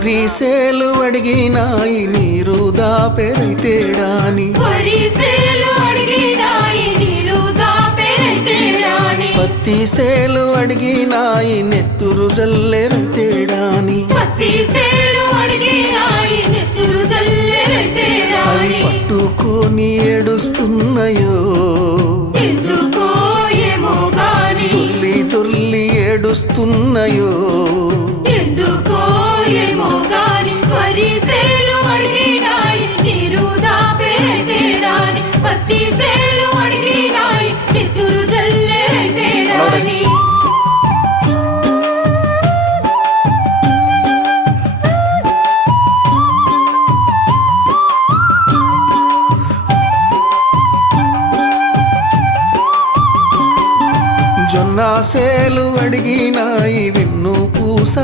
వరిసేలు అడిగినాయి నీరు దాపెరైతేడాని పత్తి సేలు అడిగినాయి నెత్తురు జల్లెరైతేడాని అవి పట్టుకొని ఏడుస్తున్నాయో తుల్లి తుల్లి ఏడుస్తున్నాయో జొన్న సేలు అడిగినాయి వెన్ను పూస